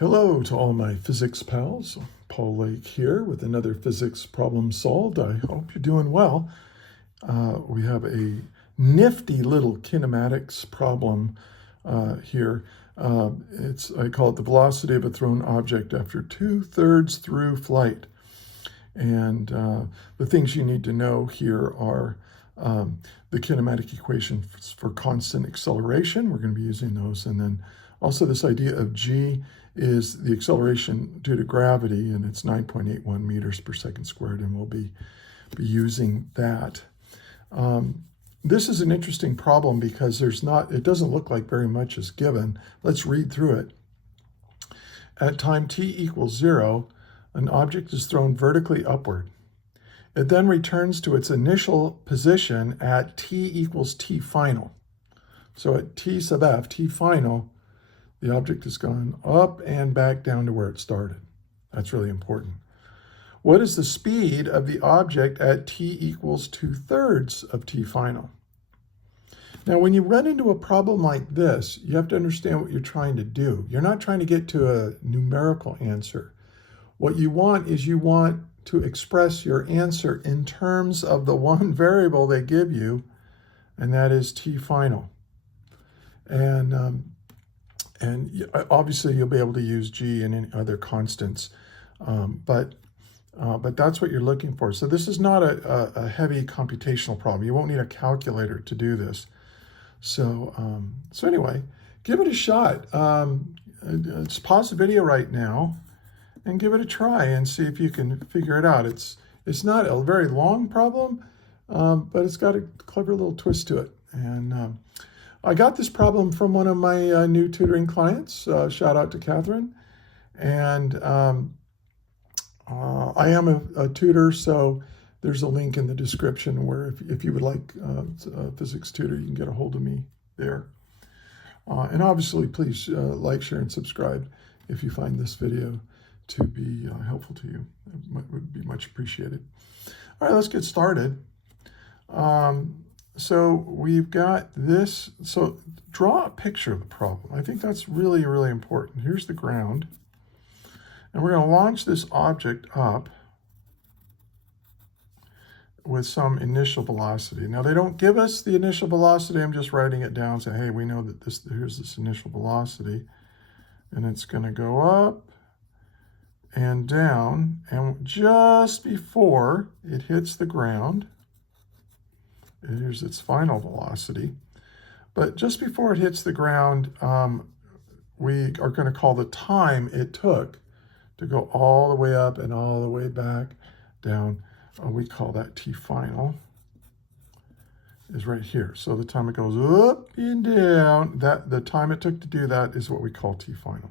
Hello to all my physics pals. Paul Lake here with another physics problem solved. I hope you're doing well. We have a nifty little kinematics problem here. I call it the velocity of a thrown object after 2/3 through flight. And the things you need to know here are the kinematic equation for constant acceleration. We're going to be using those. And then also this idea of g is the acceleration due to gravity, and it's 9.81 meters per second squared, and we'll be using that. This is an interesting problem because it doesn't look like very much is given. Let's read through it. At time t equals 0, an object is thrown vertically upward. It then returns to its initial position at t equals t final. So at t sub f, t final, the object has gone up and back down to where it started. That's really important. What is the speed of the object at t equals 2/3 of t final? Now, when you run into a problem like this, you have to understand what you're trying to do. You're not trying to get to a numerical answer. What you want to express your answer in terms of the one variable they give you, and that is t final. And obviously you'll be able to use g and any other constants, but that's what you're looking for. So this is not a heavy computational problem. You won't need a calculator to do this. So anyway, give it a shot. Just pause the video right now and give it a try and see if you can figure it out. It's not a very long problem, but it's got a clever little twist to it. And I got this problem from one of my new tutoring clients. Shout out to Catherine. And I am a tutor, so there's a link in the description where if you would like a physics tutor, you can get a hold of me there. And obviously, please like, share, and subscribe if you find this video to be helpful to you. It would be much appreciated. All right, let's get started. So we've got this. So draw a picture of the problem. I think that's really, really important. Here's the ground. And we're going to launch this object up with some initial velocity. Now, they don't give us the initial velocity. I'm just writing it down, saying, hey, we know that here's this initial velocity. And it's going to go up and down. And just before it hits the ground, here's its final velocity. But just before it hits the ground, we are going to call the time it took to go all the way up and all the way back down. We call that t final, is right here. So the time it goes up and down, the time it took to do that is what we call t final.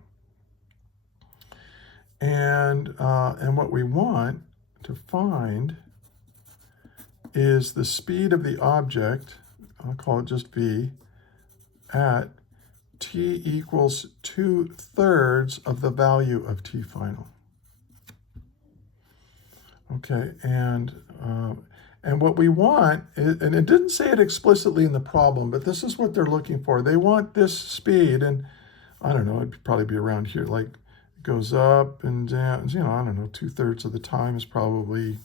And what we want to find is the speed of the object, I'll call it just v, at t equals 2/3 of the value of t final. Okay, and what we want, and it didn't say it explicitly in the problem, but this is what they're looking for. They want this speed, and I don't know, it'd probably be around here, like it goes up and down, I don't know, 2/3 of the time is probably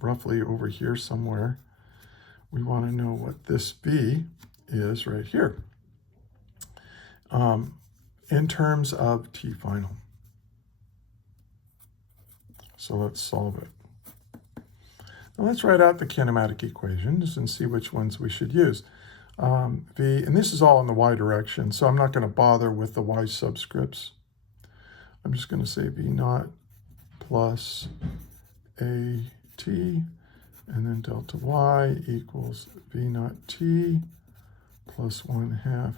roughly over here somewhere. We want to know what this v is right here in terms of t final. So let's solve it. Now let's write out the kinematic equations and see which ones we should use. V, and this is all in the y direction, so I'm not going to bother with the y subscripts. I'm just going to say v naught plus at, and then delta y equals v naught t plus 1/2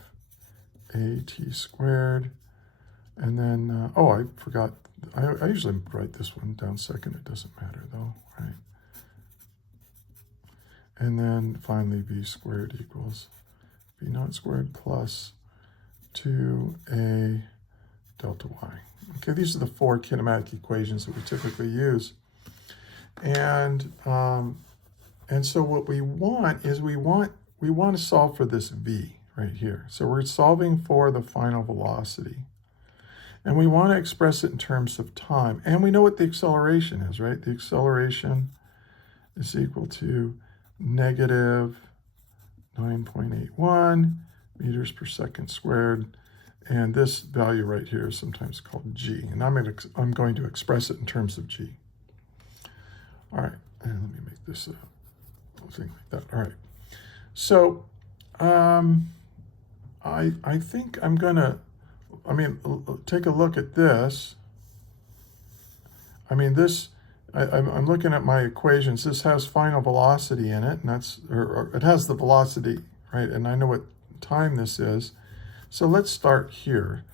at squared. And then, oh, I forgot. I usually write this one down second. It doesn't matter though, right? And then finally, v squared equals v naught squared plus 2a delta y. Okay, these are the four kinematic equations that we typically use. And so what we want is we want to solve for this v right here. So we're solving for the final velocity. And we want to express it in terms of time. And we know what the acceleration is, right? The acceleration is equal to negative 9.81 meters per second squared. And this value right here is sometimes called g. And I'm going to express it in terms of g. All right, and let me make this a thing like that. All right. So I think I'm going to, take a look at this. I'm looking at my equations. This has final velocity in it, and or it has the velocity, right? And I know what time this is. So let's start here.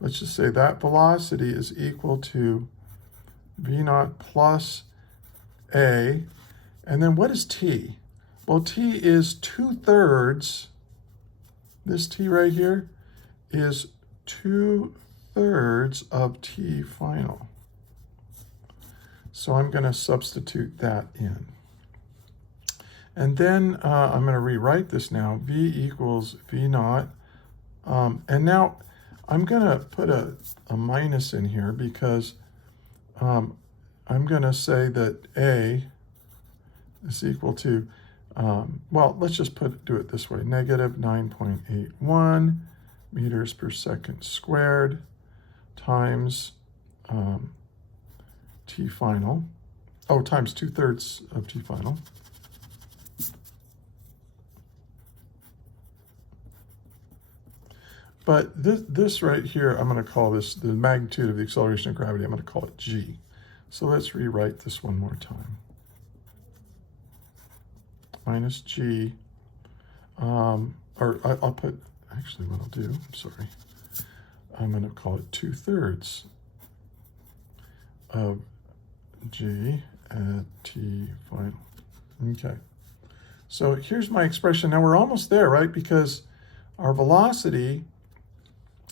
Let's just say that velocity is equal to v naught plus a. And then what is t? Well, t is 2/3. This t right here is 2/3 of t final. So I'm going to substitute that in. And then I'm going to rewrite this now. V equals v naught. And now I'm going to put a minus in here because I'm going to say that a is equal to, well, let's just do it this way. Negative 9.81 meters per second squared times t final. Oh, times 2/3 of t final. But this right here, I'm going to call this the magnitude of the acceleration of gravity. I'm going to call it g. So let's rewrite this one more time. Minus g, or I'll put, actually what I'll do, I'm sorry, I'm going to call it 2/3 of g at t final. Okay, so here's my expression. Now we're almost there, right? Because our velocity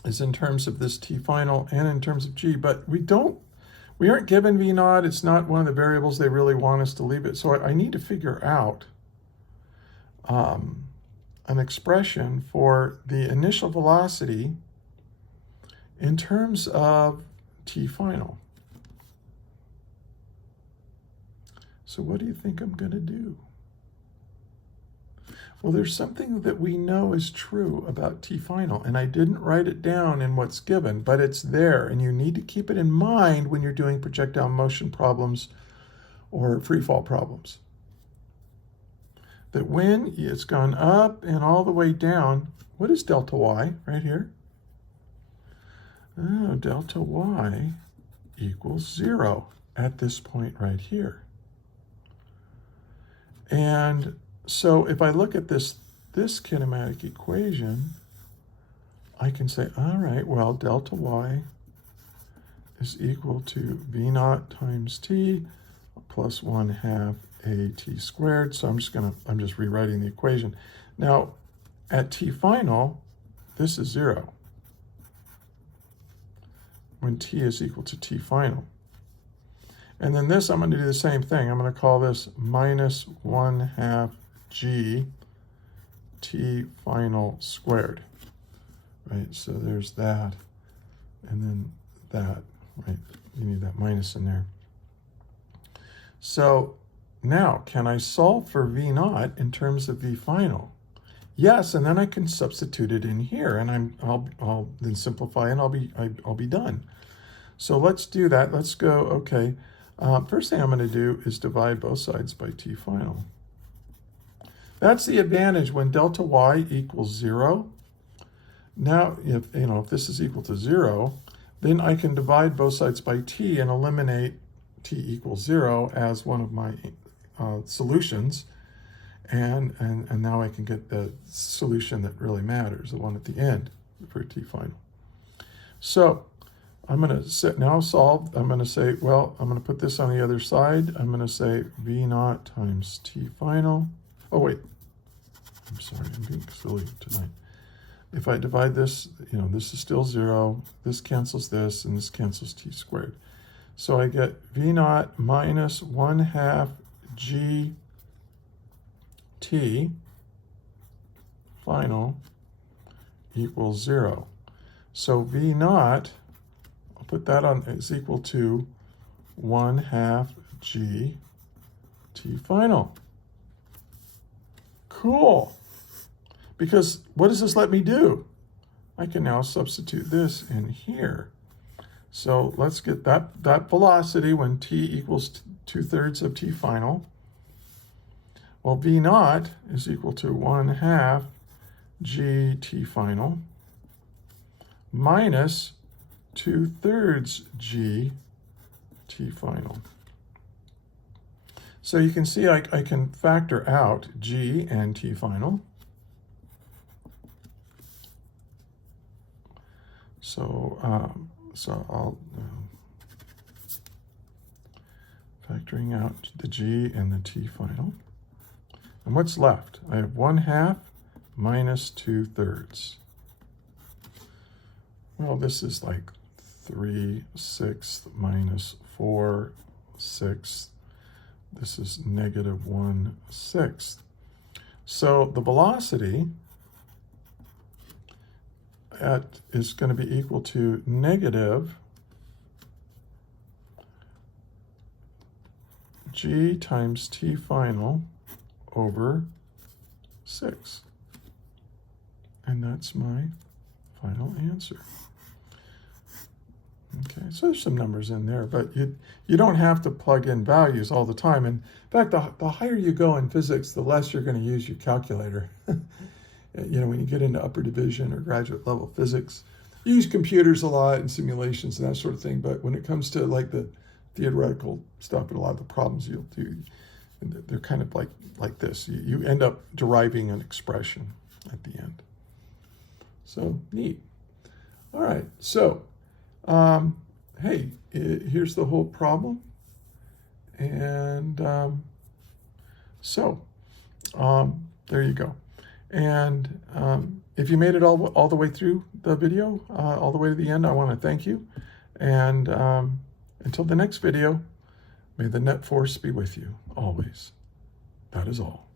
is in terms of this t final and in terms of g, but we aren't given v naught. It's not one of the variables they really want us to leave it. So I need to figure out an expression for the initial velocity in terms of t final. So what do you think I'm going to do? Well, there's something that we know is true about t final, and I didn't write it down in what's given, but it's there, and you need to keep it in mind when you're doing projectile motion problems or free fall problems. That when it's gone up and all the way down, what is delta y right here? Oh, delta y equals 0 at this point right here. And so if I look at this kinematic equation, I can say, all right, well, delta y is equal to v naught times t plus 1/2 at squared. So I'm just rewriting the equation. Now, at t final, this is 0 when t is equal to t final. And then this, I'm going to do the same thing. I'm going to call this minus 1/2 g t final squared, right? So there's that, and then that, right? You need that minus in there. So now, can I solve for v naught in terms of v final? Yes, and then I can substitute it in here, and I'll then simplify, and I'll be done. So let's do that. Let's go. Okay. First thing I'm going to do is divide both sides by t final. That's the advantage when delta y equals 0. Now, if this is equal to 0, then I can divide both sides by t and eliminate t equals 0 as one of my solutions. And now I can get the solution that really matters, the one at the end for t final. So I'm going to now solve. I'm going to say, well, I'm going to put this on the other side. I'm going to say v naught times t final. Oh, wait. I'm sorry, I'm being silly tonight. If I divide this, this is still 0. This cancels this, and this cancels t squared. So I get v naught minus 1/2 g t final equals 0. So v naught put that on is equal to 1/2 g t final. Cool. Because what does this let me do? I can now substitute this in here. So let's get that velocity when t equals 2/3 of t final. Well, v naught is equal to 1/2 g t final minus 2/3 g t final. So you can see I can factor out g and t final. So I'll factoring out the g and the t final. And what's left? I have 1/2 minus 2/3. Well, this is like 3/6 minus 4/6. This is negative 1/6. So the velocity is going to be equal to negative g times t final over 6. And that's my final answer. Okay, so there's some numbers in there, but you don't have to plug in values all the time. And in fact, the higher you go in physics, the less you're going to use your calculator. You know, when you get into upper division or graduate level physics, you use computers a lot and simulations and that sort of thing. But when it comes to like the theoretical stuff and a lot of the problems you'll do, they're kind of like this. You end up deriving an expression at the end. So neat. All right. So, hey, here's the whole problem. And there you go. And if you made it all the way through the video, all the way to the end, I want to thank you. And until the next video, may the net force be with you always. That is all.